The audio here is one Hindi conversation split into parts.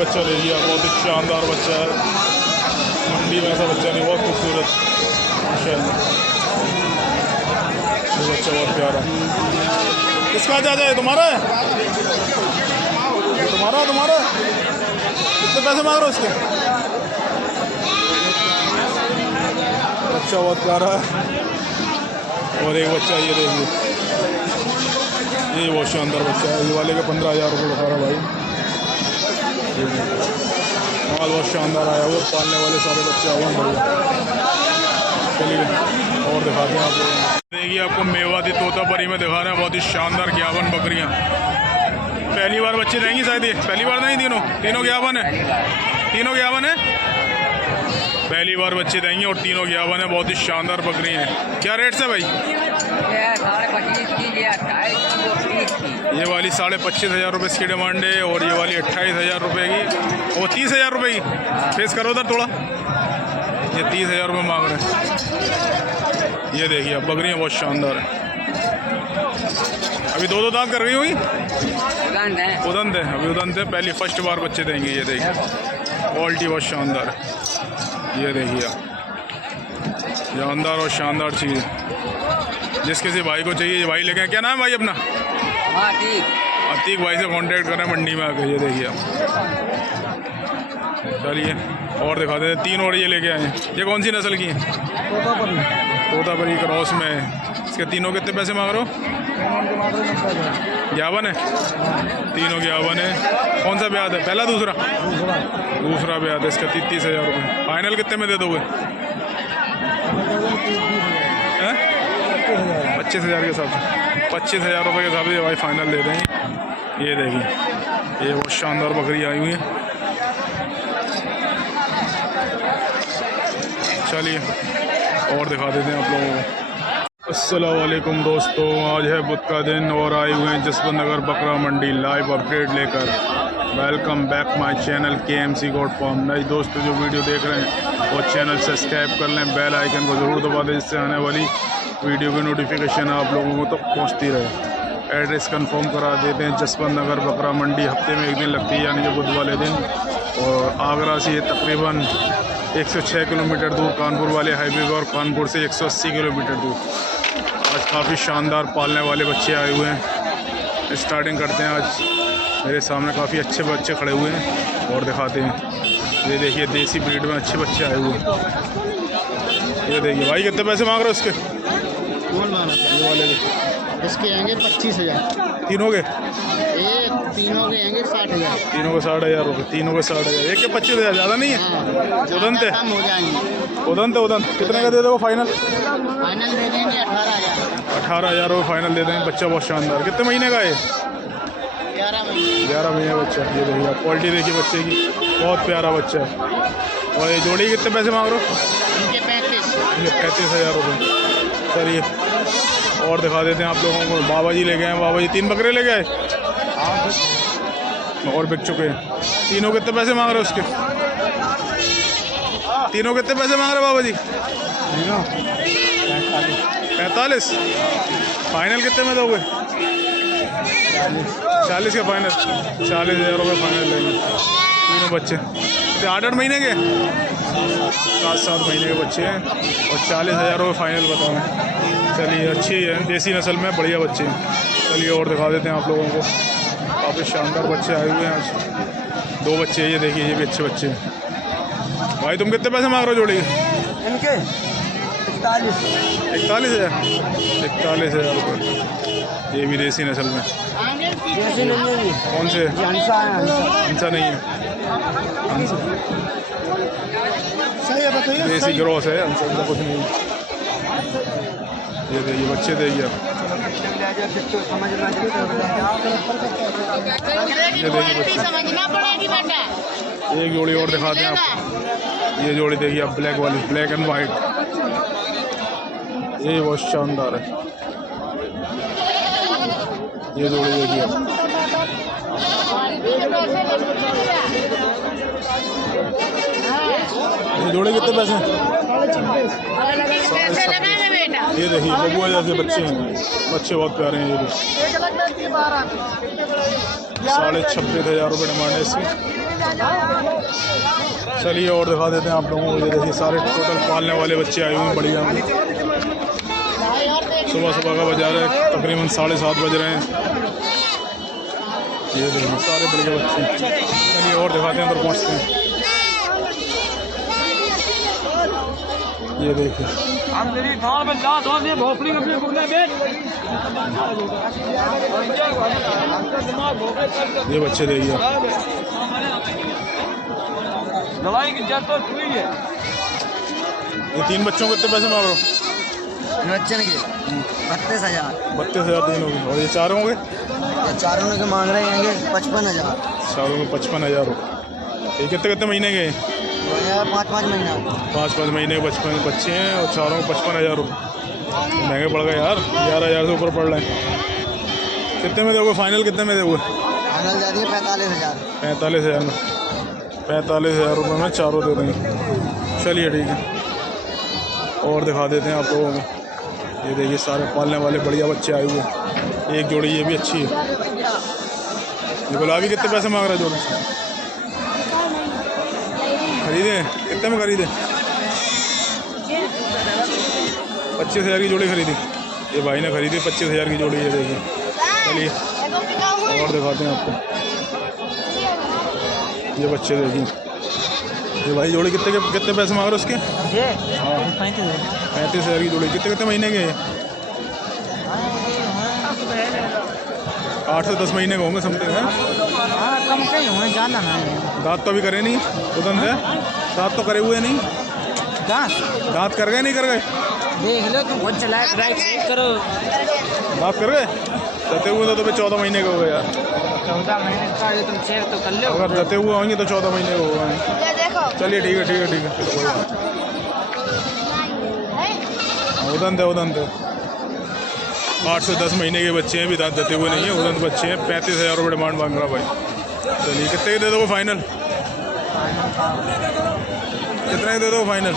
बच्चा ले लिया, बहुत ही शानदार बच्चा है। मंडी में ऐसा बच्चा नहीं, बहुत खूबसूरत माशाल्लाह। ये बच्चा बहुत प्यारा। किसका चाचा है? तुम्हारा है? तुम्हारा कितने पैसे मांग रहे हो इसके? बच्चा बहुत प्यारा है। और एक बच्चा ये देखिए, ये बहुत शानदार बच्चा है। ये वाले के 15,000 रुपये बता रहा भाई। माल बहुत शानदार आया हुआ, पालने वाले सारे बच्चे आए हैं बढ़िया। चलिए और दिखाते हैं आप लोगों को। देखिए आपको मेवाती तोतापरी में दिखा रहे हैं बहुत ही शानदार ज्ञापन बकरियाँ। पहली बार बच्चे देंगी शायद, ये पहली बार नहीं, तीनों ज्ञापन है, तीनों ज्ञापन है, पहली बार बच्चे देंगे और तीनों ज्ञापन है। बहुत ही शानदार बकरी हैं। क्या रेट से भाई? ये वाली 25,500 रुपये इसकी डिमांड है और ये वाली 28,000 रुपये की और 30,000 रुपये की। फेस करो उधर थोड़ा। ये 30,000 रुपये मांग रहे हैं। ये देखिए अब बकरियाँ बहुत शानदार है। अभी दो दांत कर गई हुई, उदंत है, अभी उदंत है, पहली फर्स्ट बार बच्चे देंगे। ये देखिए क्वालिटी बहुत शानदार है। ये देखिए जानदार और शानदार चीज़ है। जिस किसी भाई को चाहिए ये भाई लेके आए। क्या नाम है भाई अपना? अतीक भाई से कांटेक्ट करें मंडी में आके। ये देखिए आप, चलिए और दिखा देते हैं। 3 और ये लेके आए हैं। ये कौन सी नस्ल की है? तोतापरी क्रॉस में है। इसके तीनों कितने पैसे मांग रहे हो? ज्ञापन है, तीनों ज्ञापन है। कौन सा ब्याज है? पहला दूसरा ब्याज है। इसका 30,000 रुपये। फाइनल कितने में दे दोगे? 25,000 के हिसाब से, 25,000 रुपये के हिसाब से भाई फाइनल दे देंगे। ये देखिए ये बहुत शानदार बकरी आई हुई है। चलिए और दिखा देते हैं आप लोगों को। अस्सलाम वालेकुम दोस्तों, आज है बुध का दिन और आए हुए हैं जसवंत नगर बकरा मंडी लाइव अपडेट लेकर। Welcome back my channel KMC goat farm. नए दोस्तों जो वीडियो देख रहे हैं वो चैनल सब्सक्राइब कर लें, बेल आइकन को ज़रूर दबा दें जिससे आने वाली वीडियो की नोटिफिकेशन आप लोगों को तक पहुँचती रहे। एड्रेस कंफर्म करा देते हैं, जसवंत नगर बकरा मंडी हफ्ते में एक दिन लगती है यानी कि बुध वाले दिन। और आगरा से ये तकरीबन 106 किलोमीटर दूर कानपुर वाले हाईवे पर और कानपुर से 180 किलोमीटर दूर। आज काफ़ी शानदार पालने वाले बच्चे आए हुए हैं। स्टार्टिंग करते हैं। आज मेरे सामने काफ़ी अच्छे बच्चे खड़े हुए हैं और दिखाते हैं। ये देखिए देसी ब्रीड में अच्छे बच्चे आए हुए हैं। ये देखिए भाई कितने पैसे मांग रहे हो इसके? ये वाले इसके आएंगे 25,000। तीनों के? तीनों के आएंगे 60,000। तीनों के 60,000 रुपये। तीनों के 60,000। एक के 25,000 ज़्यादा नहीं है? उदंत है, कम हो जाएंगे। उदंत कितने का दे दो फाइनल? दे देंगे 18,000। 18,000 रुपये फाइनल दे देंगे। बच्चा बहुत शानदार। कितने महीने का है? 11 महीने बच्चा। ये देखिए आप क्वालिटी देखिए बच्चे की, बहुत प्यारा बच्चा है। और ये जोड़ी कितने पैसे मांग रहे हो? इनके 35,000 रुपये। चलिए और दिखा देते हैं आप लोगों को। बाबा जी ले गए हैं, बाबा जी 3 बकरे ले गए और बिक चुके हैं। तीनों कितने पैसे मांग रहे हो उसके? तीनों कितने पैसे मांग रहे बाबा जी? 45। फाइनल कितने में दोगे? 40 के फाइनल। 40,000 रुपये फाइनल लेंगे। तीनों बच्चे 8 महीने के, 7 महीने के बच्चे हैं और 40,000 रुपये फाइनल बताओ। चलिए अच्छी है, देसी नस्ल में बढ़िया बच्चे हैं। चलिए और दिखा देते हैं आप लोगों को। काफ़ी शानदार बच्चे आए हुए हैं आज। 2 बच्चे ये देखिए, ये भी अच्छे बच्चे हैं। भाई तुम कितने पैसे मांग रहे हो जोड़ी के? इनके 41,000। 41,000 रुपये। ये भी देसी नस्ल में। कौन से? हंसा नहीं है, हंसा देसी ग्रोस है, हंसा कुछ नहीं। ये देखिए बच्चे देखिए आप। ये देखिए बच्चे। एक जोड़ी और दिखाते हैं आपको। ये जोड़ी देखिए आप, ब्लैक वाली, ब्लैक एंड वाइट। ये बहुत शानदार है। ये जोड़ी देखिए आप। ये जोड़ी कितने पैसे हैं? ये देखिए बबुआ जैसे बच्चे हैं, बच्चे बहुत प्यारे हैं। ये भी 26,500 रुपये डिमांड है इसकी। चलिए और दिखा देते हैं आप लोगों को। ये देखिए सारे टोटल पालने वाले बच्चे आए हुए हैं बढ़िया। सुबह सुबह का बाजार है, तकरीबन 7:30 बज रहे हैं। ये देखिए सारे बढ़िया बच्चे। चलिए और दिखाते हैं, अंदर पहुँचते हैं। ये देखिए ये बच्चे देखिए। दवाई की जरूरत तो हुई है। ये 3 बच्चों को कितने पैसे मांग रहे हो? बच्चन के 32,000। 32,000 तीन हो गए। और ये चारों हो गए? ये चारों के मांग रहे हैं 55,000। चारों में 55,000 हो। ये कितने कितने महीने के? 5-5 महीना। 5-5 महीने के 55 बच्चे हैं और चारों में 55,000 रुपये। महंगे पड़ गए यार, 11,000 से ऊपर पड़ रहे हैं। कितने में दोगे फाइनल? कितने में दोगे? फाइनल दे दिए 45,000। 45,000 में, 45,000 रुपये में चारों दे देंगे। चलिए ठीक है और दिखा देते हैं आप लोगों को। ये देखिए सारे पालने वाले बढ़िया बच्चे आए हुए हैं। एक जोड़ी ये भी अच्छी है। ये गुलाबी कितने पैसे मांग रहा है जोड़ी? खरीदे? कितने में खरीदे? 25,000 की जोड़ी खरीदी। ये भाई ने खरीदी 25,000 की जोड़ी। ये देखिए। चलिए और दिखाते हैं आपको। ये बच्चे देखिए। ये भाई जोड़ी कितने पैसे मांग रहे उसके? हाँ 35,000 की जोड़ी। कितने कितने महीने के हैं? 8 से 10 महीने के होंगे समथिंग है। कम कहीं होंगे, ज़्यादा नहीं। दांत तो अभी करे नहीं उदन से? दांत तो करे हुए नहीं? दांत कर गए नहीं कर गए? देख लो तुम बहुत चलाए, राइट चेक करो। दांत कर गए? दते हुए तो भी 14 महीने के हो गए यार। 14 महीने का ये तुम चेक तो कर लो। अगर दते हुए होंगे तो 14 महीने के हो गए। चलिए ठीक है ठीक है ठीक है। चलो कोई बात नहीं। उदन दे 8 से 10 महीने के बच्चे हैं, भी दांत देते हुए नहीं है। उदन बच्चे हैं। 35,000 रुपये डिमांड मांग रहा भाई। चलिए कितने के दे दो फाइनल? कितने के दे दो फाइनल?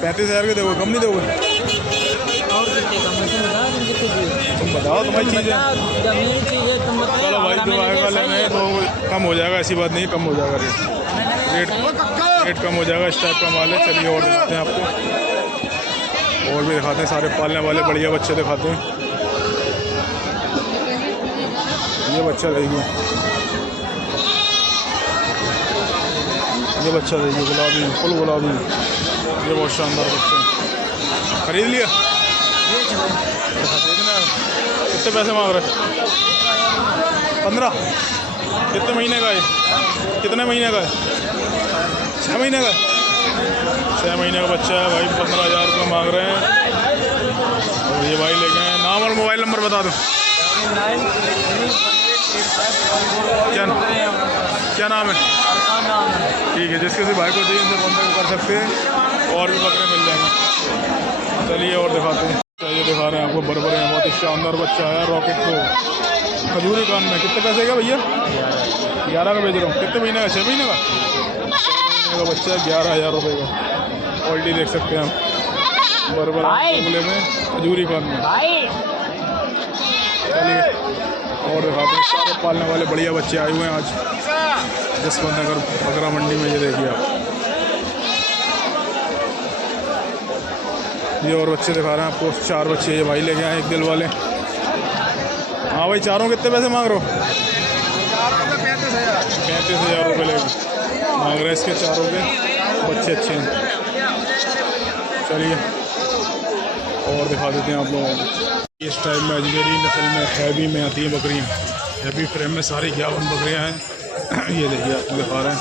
35,000 के दोगे? कम नहीं दोगे? तुम बताओ, तुम्हारी चीज़ है। चलो भाई तुम्हारे वाले में तो कम हो जाएगा, ऐसी बात नहीं, कम हो जाएगा रेट कम हो जाएगा। इस टाइप का माल है। चलिए और दिखाते हैं आपको। और भी दिखाते हैं। सारे पालने वाले बढ़िया बच्चे दिखाते हैं। ये बच्चा देखिए। ये बच्चा देखिए गुलाबी, फुल गुलाबी। ये बहुत शानदार बच्चा है। खरीद लिया? कितने पैसे मांग रहे? 15? कितने महीने का है? कितने महीने का है? 6 महीने का? 6 महीने का बच्चा है भाई। 15,000 रुपये मांग रहे हैं। और ये भाई ले गए। नाम और मोबाइल नंबर बता दो। क्या नाम है? ठीक है, जिसके से भाई को चाहिए इनसे कॉन्टैक्ट कर सकते हैं। और भी बकरे मिल जाएंगे। चलिए और दिखाते हैं। ये दिखा रहे हैं आपको बरबरे हैं। बहुत ही शानदार बच्चा है रॉकेट को। खजूरी कान में। कितने पैसे का भैया? 11 का बेच रहा हूँ। कितने महीने का? 6 महीने का? 6 महीने का बच्चा है। 11,000 रुपये का। क्वालिटी देख सकते हैं आप। बरबर बंगले में खजूरी कान में। चलिए और दिखाते हैं। सारे पालने वाले बढ़िया बच्चे आए हुए हैं आज जसवंत नगर बकरा मंडी में। ये देखिए आप। ये और बच्चे दिखा रहे हैं आपको। 4 बच्चे ये भाई ले गए हैं, एक दिल वाले। हाँ भाई चारों कितने पैसे मांग रहे हो? 35,000 रुपये ले मांग रहे हैं इसके चारों के। बच्चे अच्छे हैं। चलिए और दिखा देते हैं आप लोगों को। इस टाइप में अजमेरी नस्ल में हैवी में आती हैं बकरियाँ। हैवी फ्रेम में सारी 51 बकरियाँ हैं। ये देखिए आपको दिखा रहे हैं।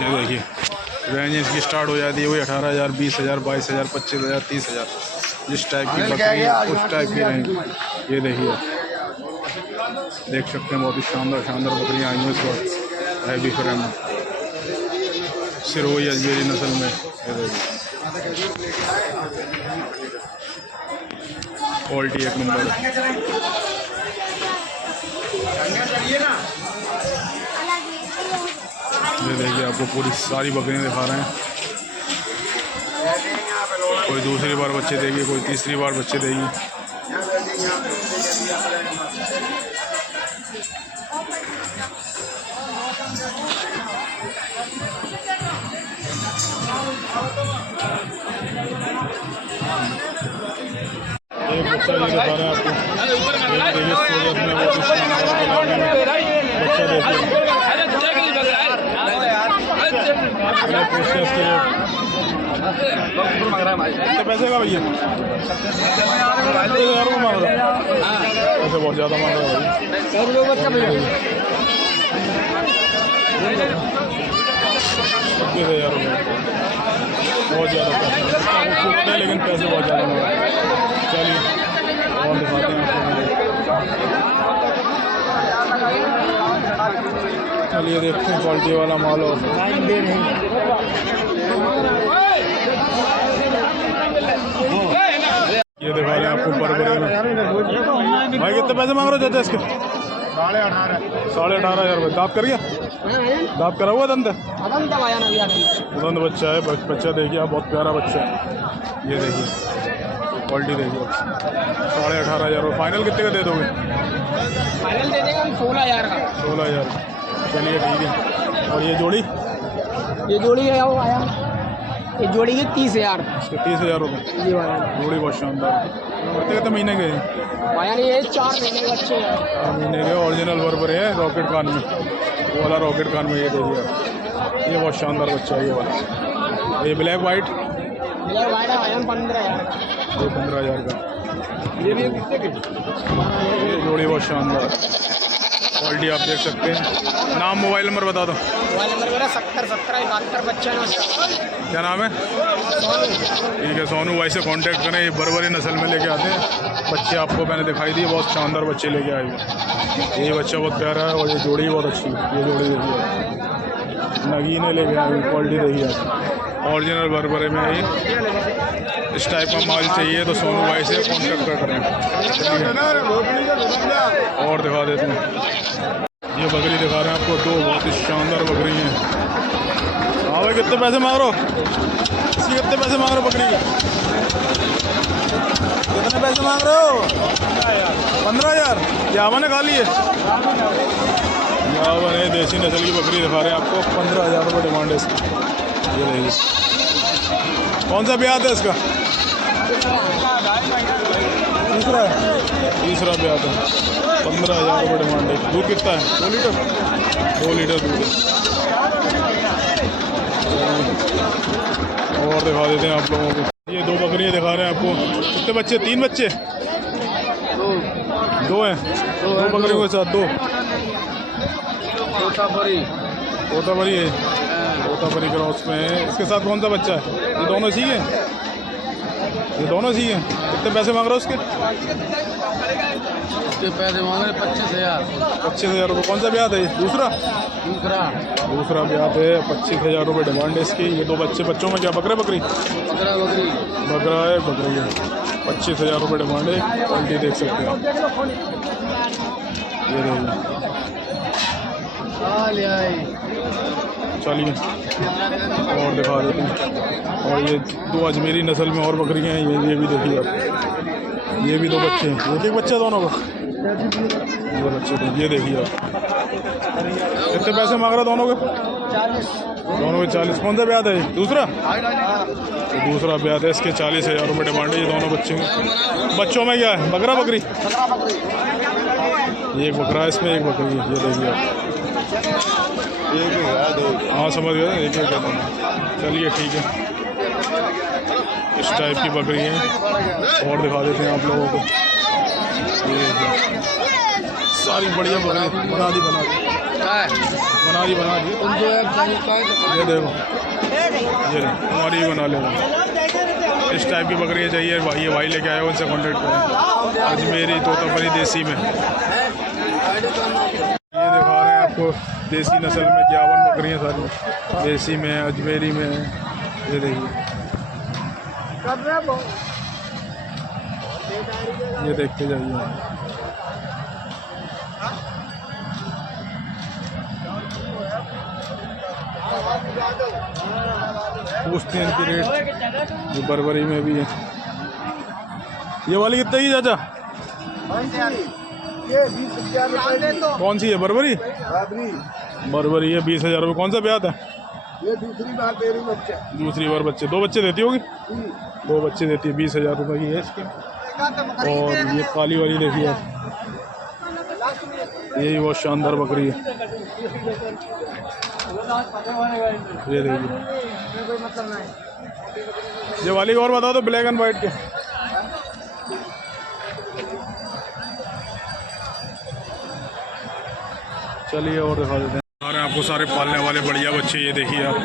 ये देखिए रेंज इसकी स्टार्ट हो जाती है वही 18,000, 20,000, 22,000, 25,000, 30,000। जिस टाइप की बकरी है उस टाइप की रेंज। ये देखिए देख सकते हैं। बहुत ही शानदार शानदार बकरियाँ आई हैं इस वक्त हैवी फ्रेम में। सिरोही अजमेरी नस्ल में। ये देखिए क्वालिटी एक नंबर है। ये देखिए आपको पूरी सारी बकरियां दिखा रहे हैं। कोई दूसरी बार बच्चे देगी, कोई तीसरी बार बच्चे देगी। एक बच्चा ये दिखा रहे हैं आपको, एक देखिए सूरत में बहुत ही शानदार बच्चा देखिए। कितने पैसे का भैया? 30,000 रुपये मांग रहा है, पैसे बहुत ज़्यादा मांग रहा है भाई। 30,000 रुपये बहुत ज़्यादा पैसे, लेकिन पैसे बहुत ज़्यादा मांग रहे हैं। चलिए और दिखाते हैं आपको। चलिए देखते हैं क्वालिटी वाला माल। और ये दिखा रहे हैं आपको बरबरे में। भाई कितने पैसे मांग रहे हो चाचा इसके? 18,500 रुपये। दाँत कर गया? दाँत करा हुआ दंत? दंत बच्चा है। बच्चा देखिए आप, बहुत प्यारा बच्चा है। ये देखिए क्वालिटी देखिए। 18,500 रुपये। फाइनल कितने का दे दोगे? फाइनल दे देंगे हम 16,000 का। 16,000। चलिए ठीक है। और ये जोड़ी? ये जोड़ी है वो आया, ये जोड़ी की 30,000। इसके 30,000 रुपये जी भाई। जोड़ी बहुत शानदार। कितने महीने के हैं? भाई ये 4 महीने के बच्चे हैं। 4 महीने के ओरिजिनल बरबरे हैं, रॉकेट कान में। वो वाला रॉकेट कान में ये देखिए आप। ये बहुत शानदार बच्चा है ये वाला। ये ब्लैक वाइट? ब्लैक वाइट है 15,000। ये 15,000 का। ये जोड़ी बहुत शानदार क्वालिटी आप देख सकते हैं। नाम मोबाइल नंबर बता दो। मोबाइल नंबर मेरा 70 17 71 95। क्या नाम है? ठीक है, सोनू भाई से कांटेक्ट करें। ये बरबरी नस्ल में लेके आते हैं बच्चे। आपको मैंने दिखाई दिए, बहुत शानदार बच्चे लेके आए हुए। ये बच्चा बहुत प्यारा है और ये जोड़ी बहुत अच्छी है। ये जोड़ी देखिए, नगीने लेके आए। क्वालिटी देखिए आप, ओरिजिनल बरबरे में है ये। इस टाइप का माल चाहिए तो सोनू भाई से कांटेक्ट करें। और दिखा देते हैं, ये बकरी दिखा रहे हैं आपको। 2 बहुत ही शानदार बकरी हैं। हाँ भाई कितने पैसे मांग रहे हो इसकी? कितने पैसे मांग रहे हो बकरी के? कितने पैसे मांग रहे हो? 15,000। यावन है खाली है? यावन है, देसी नस्ल की बकरी दिखा रहे हैं आपको। 15,000 रुपये डिमांड है इसकी। ये रही। कौन सा ब्याज है इसका? तीसरा है। तीसरा ब्याज है। 15,000 रुपये डिमांड है। दूध कितना है? 2 लीटर। 2 लीटर दूध है। और दिखा देते हैं आप लोगों को। ये 2 बकरियाँ दिखा रहे हैं आपको। कितने बच्चे? 3 बच्चे? 2 हैं। 2 बकरियों के साथ 2। तोतापरी है। तोतापरी क्रॉस में है। इसके साथ कौन सा बच्चा है? ये दोनों सी हैं? ये दोनों सी हैं। कितने पैसे मांग रहे हो उसके? उसके पैसे मांग रहे 25,000। 25,000 रुपये। कौन सा ब्याज है? दूसरा ब्याज है। 25,000 रुपये डिमांड है इसकी। ये 2 बच्चे। बच्चों में क्या बकरा बकरी? बकरा है, बकरी है। 25,000 रुपये डिमांड है। क्वालिटी देख सकते हैं। ये देखिए। चलिए और दिखा देते हैं। और ये 2 अजमेरी नस्ल में और बकरियाँ हैं। ये भी देखिए आप। ये भी 2 बच्चे हैं। एक बच्चा दोनों का। ये बच्चे ये देखिए आप। कितने पैसे मांग रहा दोनों के? 40। दोनों के 40। कौन सा ब्याज है? दूसरा? तो दूसरा ब्याज है। इसके 40,000 रुपये डिमांड है। ये दोनों बच्चे हैं। बच्चों में क्या है? बकरा बकरी? एक बकरा है इसमें, एक बकरी है। ये देखिए आप। हाँ समझ गए, एक एक कहते हैं। चलिए ठीक है, इस टाइप की बकरी है। और दिखा देते हैं आप लोगों को। ये सारी बढ़िया बकरी बना दी ये देखो, ये हमारी बना लेगा। इस टाइप की बकरियाँ चाहिए भाई, ये भाई लेके आए, उनसे कॉन्टेक्ट करें। अजमेरी तोतापरी देसी में ये दिखा रहे हैं आपको। देसी नस्ल में 51 बकरियाँ सारी देसी में, अजमेरी में। ये देखिए, ये देखते जाइए। पूछते हैं इनकी रेट। ये बरबरी में भी है। ये वाली कितने की चाचा? ये 20,000 रुपए की कौन सी है बर्बरी? बाबरी। बर्बरी है 20,000 रुपये। कौन सा ब्याह है? ये दूसरी बार दे रही बच्चा। दूसरी बार बच्चे, 2 बच्चे देती होगी। 2 बच्चे देती है, 20,000 रुपये की है इसकी। और ये काली वाली देखिए, यही बहुत शानदार बकरी है। ये देखिए, ये वाली को और बता दो, ब्लैक एंड वाइट के। चलिए और दिखा देते हैं। आ रहे हैं आपको सारे पालने वाले बढ़िया बच्चे। ये देखिए आप,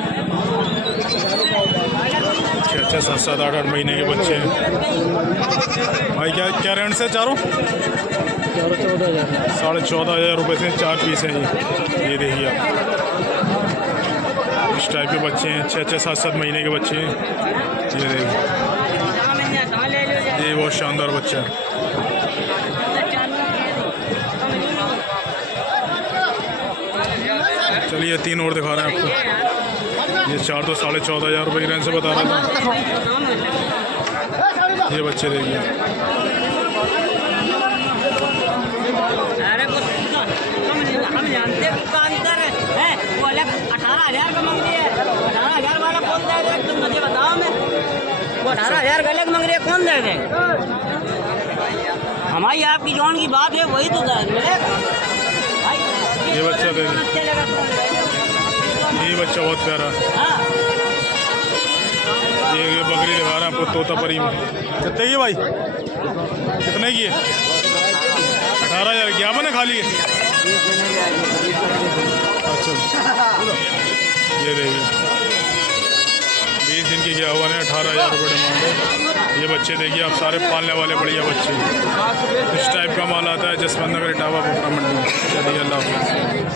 6, 7, 8 महीने के बच्चे हैं भाई। क्या क्या रेंट से चारों? 14,500 रुपये से 4 पीस हैं ये देखिए आप। इस टाइप के बच्चे हैं, 6, 7 महीने के बच्चे हैं। ये देखिए, ये बहुत शानदार बच्चा है। चलिए 3 और दिखा रहे हैं आपको। ये 4 तो 14,500 रुपये की रेंज से बता रहा था। ये बच्चे देखिए, हम जानते दुकानदार है वो अलग 18,000 का मांग रही है। 18,000 वाला कौन दे दे? तुम मुझे बताओ। मैं वो 18,000 का अलग मांग रही है, कौन दे दे? हमारी आपकी जौन की बात है वही तो मिलेगा भाई। ये बच्चा दे दे। ये बच्चा बहुत प्यारा है। ये बकरी दिखा रहा है आपको, तोता परी में। कितने की भाई? कितने की है? 18,000 क्या बने खाली है? अच्छा, ये देखिए 20 दिन की क्या हुआ है, 18,000 रुपये डिमांड है। ये बच्चे देखिए आप, सारे पालने वाले बढ़िया बच्चे। इस टाइप का माल आता है जसवंत नगर इटावा बकरा मंडी। चलिए अल्लाह हाफ़िज़।